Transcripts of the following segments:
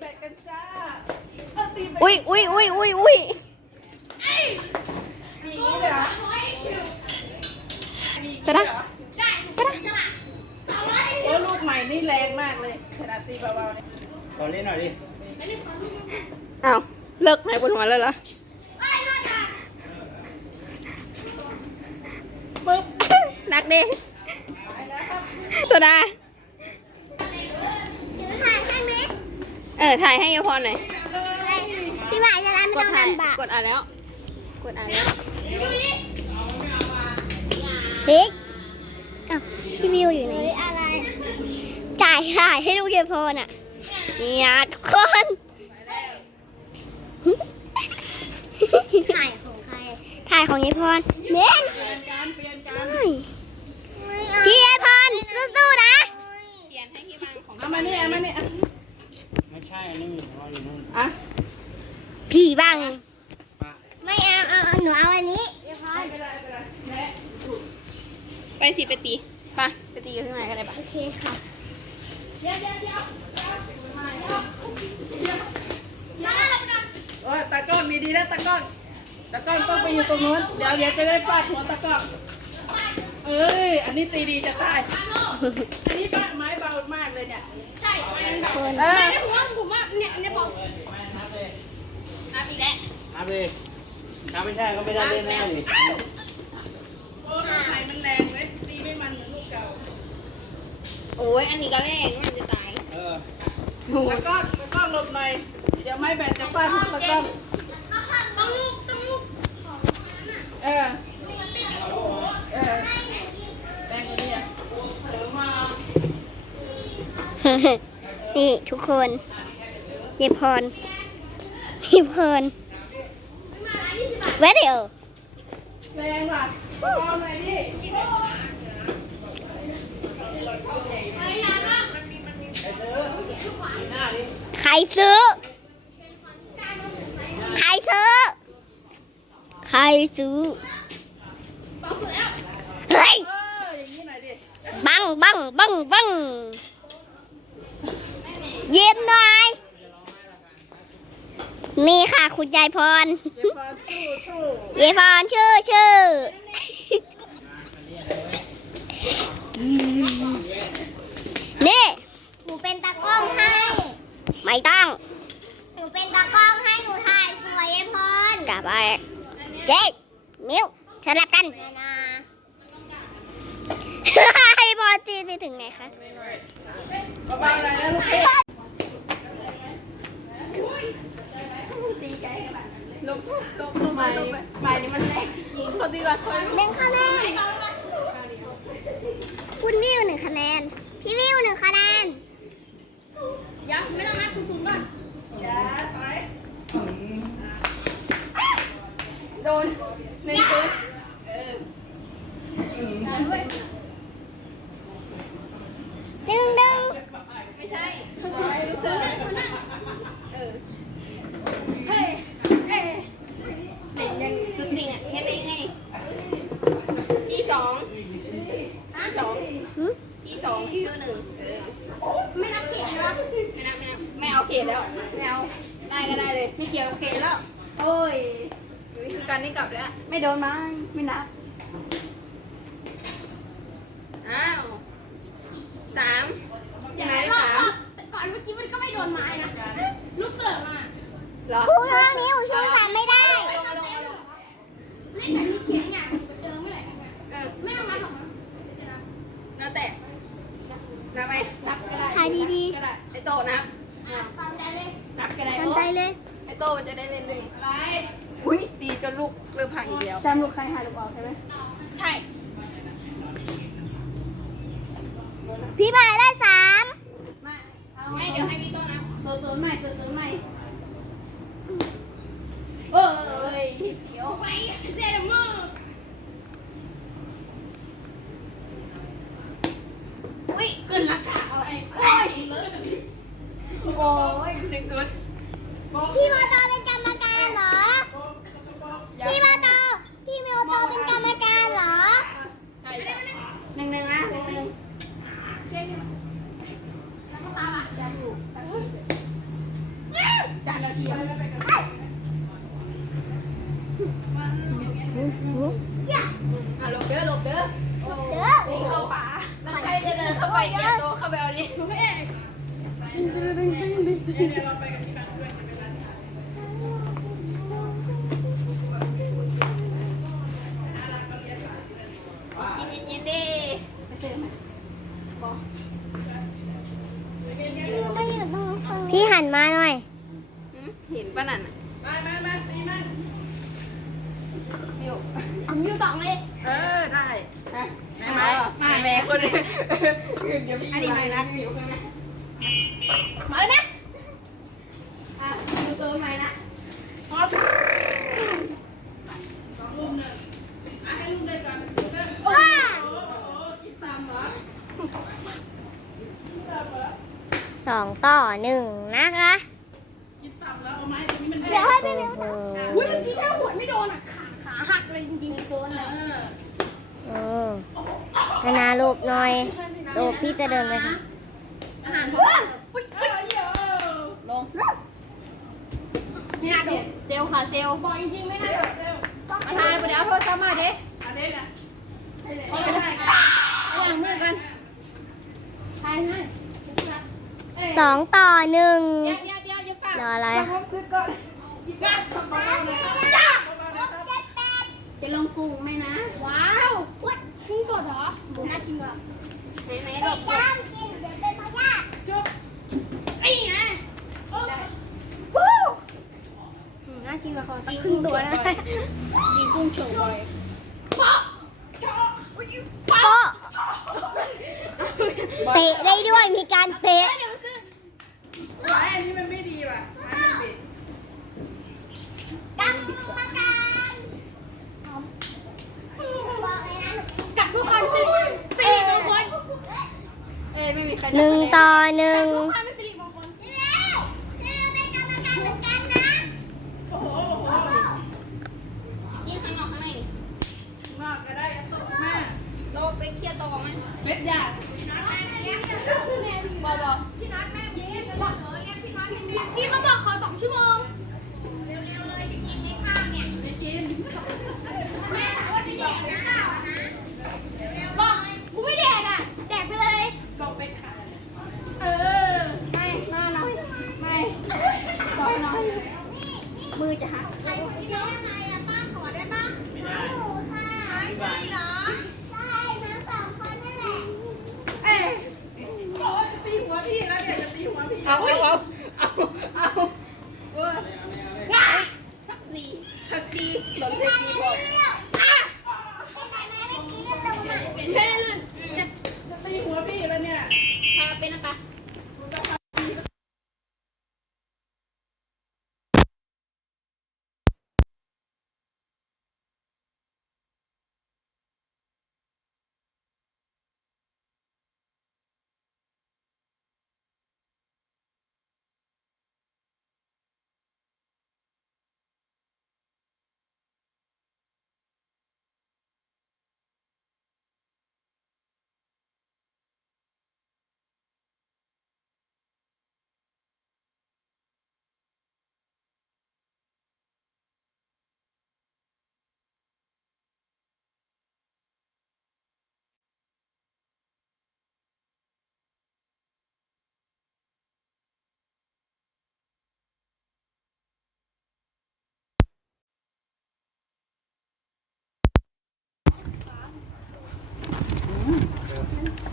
แบกกันจ้าเอาตีแบกอุ้ยอุ้ยอุ้ยอุ้ยอุ้ยมีอย่างนี้เลยเหรอมีสะดะเหรอสะดะโอ้ลูกใหม่นี่แรงมากเลยขนาดตีเบาๆเนี่ยขอเล่นหน่อยดิ อ้าวเลิกหายปวดหัวแล้วเหรอปึ๊บนักเด้ไปแล้วครับ โซดา เออ ถ่ายให้ยายพรหน่อย พี่บ่ายจะได้ไม่กต้ดองถ่าย ลำบากกดอ่านแล้ว กดอ่านแล้ว เฮ้ยอ้าวพี่วิวอยู่ไหนอะไร จ่ายถ่ายให้ลูกเยายพรอะเนี่ยทุกคนถ่ายของใคร ถ่ายของยายพรเน้น เปลี่ยนการเปลี่ยนการ พี่ยายพรสู้ๆนะ เปลี่ยนให้ที่วางของ เอามานี่เอามานี่อะ ไม่ใช่อันนี้อยู่รออยู่นู่น อะ พี่บ้าง ปะ ไม่เอาเอาเอาหนูเอาอันนี้ยายพร ไม่เป็นไรไม่เป็นไรแม่ ไปสิไปตีไป ไปตีกันที่ไหนกันเลยปะโอเคค่ะโอ้ยตากล้องมีดีนะตากล้องตากล้องต้องไปอยู่ตรงนู้นเดี๋ยวเดี๋ยวจะได้ฟาดหัวตากล้องเอ้ยอันนี้ตีดีจะตายอันนี้บ้านไม้เบามากเลยเนี่ยคนเออผมว่าผมว่าเนี่ยเนี่ยพอนับอีกแล้วนับเลยนับไม่ใช่ก็ไม่ได้เล่นแน่เลย โอ้ลูกใหม่มันแรงเว้ยตีไม่มันเหมือนลูกเก่า โอ้ย อันนี้ก็เลขมันจะตายเออดูตากล้องตากล้องหลบหน่อยเดี๋ยวไม้แบตจะฟาดหัวตากล้องต้องลูกต้องลูกเออเออแรงกว่านี้อะนี่ทุกคนยายพรยายพรเวเดียวแรงว่ะเอาหน่อยดิกิน ใครซื้อ ใครซื้อ ใครซื้อเฮ้ยเอออย่างนี้หน่อยดิบังบังบังบังเย็นหน่อย นี่ค่ะคุณยายพรเดี๋ยวพอชู้ชู้ยายพรชื่อชื่อ นี่ หนูเป็นตากล้องให้ ไม่ต้องหนูเป็นตากล้องให้หนูถ่ายสวยยายพรกลับไปเจ๊มิวสลับกันให้พอจีนไปถึงไหนคะเบาๆหน่อยนะลูกเอ๊ะลงลงลงไปลงไปไปนี่มันแรงเขาตีก่อนหนึ่งคะแนนคุณวิวหนึ่งคะแนน พี่วิวหนึ่งคะแนน อย่าถอยโดนหนึ่งศูนย์เออหนึ่งหนึ่งไม่ใช่ลูกเสือเออเฮ้ยเอ้ยเป็นยังสุดดิ่งอะแค่นี้ไงที่สองที่สอง หึ ที่สองที่หนึ่งเออ ไม่นับเขตเหรอ ไม่นับไม่นับไม่เอาเข ตแล้วไม่เอาได้ก็ได้เลย ไม่เกี่ยวกับเขตแล้วโอ้ย นี่คือการได้กลับแล้ว ไม่โดนไม้ไม่นับอ้าวสามไหนสามก่อนเมื่อกี้มันก็ไม่โดนไม้นะ ลูกเสือมา เหรอ ครูทางนี้หนูชื่อสามไม่ได้ ลงมาลงมาลง เล่นแต่มีเขียนไงเจอเมื่อไหร่ เออ ไม่เอามาหรอก แล้วแต่นับไหม นับก็ได้ ถ่ายดี ก็ได้ ไอโตนับ ๆตามใจเลย นับก็ได้ ตามใจเลย ไอโตมันจะได้เล่นด้วย อะไร อุ้ยดีจนลูกเริ่มพังอีกแล้ว จำลูกใครหาลูกออกใช่ไหมใช่ พี่บายได้สามไม่เอาไม่เดี๋ยวให้พี่โตนับตัวศูนย์ใหม่ตัวศูนย์ใหม่โอ้ยเดี๋ยวไปเซนมืออุ้ยขึ้นราคาเอาไอ้โอ้ยเลยโอ้ยหนึ่งศูนย์พี่โมโตเป็นกรรมการเหรอ พี่โมโตพี่โมโตเป็นกรรมการเหรอ ใช่ห นึ่งหนึ่งนะหนึ่งหนึ่งแล้วก็ตามอะทีอะหลบเด้อหลบเด้อเด้อเข้าป่าแล้วใครจะเดินเข้าไปเนี่ยโตเข้าไปเอาดิ เดี๋ยวเราไปกันที่บ้านเพื่อนกันนะ กินเย็นๆดิไปซื้อมาบอก พี่ หันมาหน่อยหืมเห็นป่ะนั่นน่ะมามามาตีมันอยู่ผมอยู่สองเลยเออ ได้ฮะแม่ไหมมาแม่คนเลยเดี๋ยวพี่อันนี้ไม่นะอยู่ข้างในมาเลยนะอะดูตัวใหม่นะพอสสองลูกหนึ่งอะให้ลูกเดินก่อนลูกเดินโอ้ ว้า โหกินตามเหรอกินตามเหรอ สองต่อหนึ่งนะคะกินตามแล้วเอาไม้ตรงนี้มันเดี๋ยวให้ไปเร็วอุ้ยเมื่อกี้ถ้าหัวไม่โดนอะขาขาหักเลยจริงๆโดนเอเลยออืมนานาลูบหน่อยลูบพี่จะเดินไปค่ะอาหารพร้อมอุ้ยเออเดี๋ยวลงนี่นะเซลค่ะเซลบอกจริงๆไม่นะเดี๋ยวเซลมาทายไปเดี๋ยวเอาโทรศัพท์มาดิอันนี้นะให้เลยเอาให้เลยได้เอาหลังมือกันทายให้เอ้ย สองต่อหนึ่งเดี๋ยวเดี๋ยวเดี๋ยวอย่าฝากรออะไรสงบสึกก่อนจ้าเบาๆนะครับเบาๆนะครับจะลงกุ้งไหมนะ ว้าววัดกุ้งสดเหรอน่ากินว่ะไหนไหนๆดอกจุ๊บไอ้ไงวู้น่ากินกว่าขอสักครึ่งตัวนะกินกุ้งโฉบอยป๊อกเจาะอุ้ยโป๊ะเตะได้ด้วยมีการเตะ ไม้อันนี้มันไม่ดีว่ะไม้มันบิดกัดทุกคนสิสิริมงคลเอ้ยไม่มีใครหนึ่งต่อหนึ่ง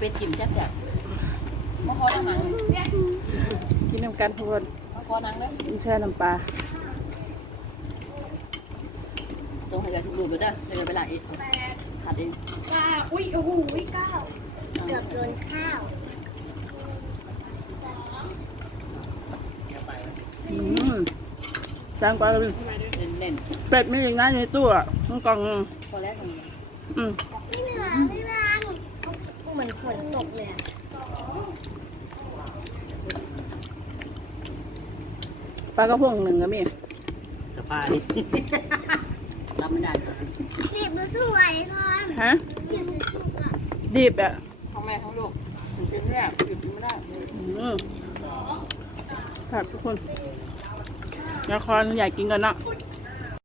เป็นจิ้มแซ่บๆมะขอนังกินน้ำกันทุกคนมะขอนังเลยกินแช่น้ำปลาตรงให้กันดูไปเด้อเดี๋ยวไปล้างอีกขาดเองเก้าอุ้ยโอ้โหเก้าเกือบโดนข้าวอืมจางกว่าเลยเน้นเป็ดมีอีกนะอยู่ในตู้อะต้องกล่องหนึ่งๆพอแล้วกันอืม ไม่เหนือไม่บางเห มือนฝนตกเลยอะปลากระพงหนึ่งก็มีสบายรับไม่ได้รีบมาสวยก่อนฮะรีบมาสวยก่อนดิบอะของแม่ของลูกกินไม่ได้กินไม่ได้อืมครับทุกคนละครใหญ่กินกันเนาะเ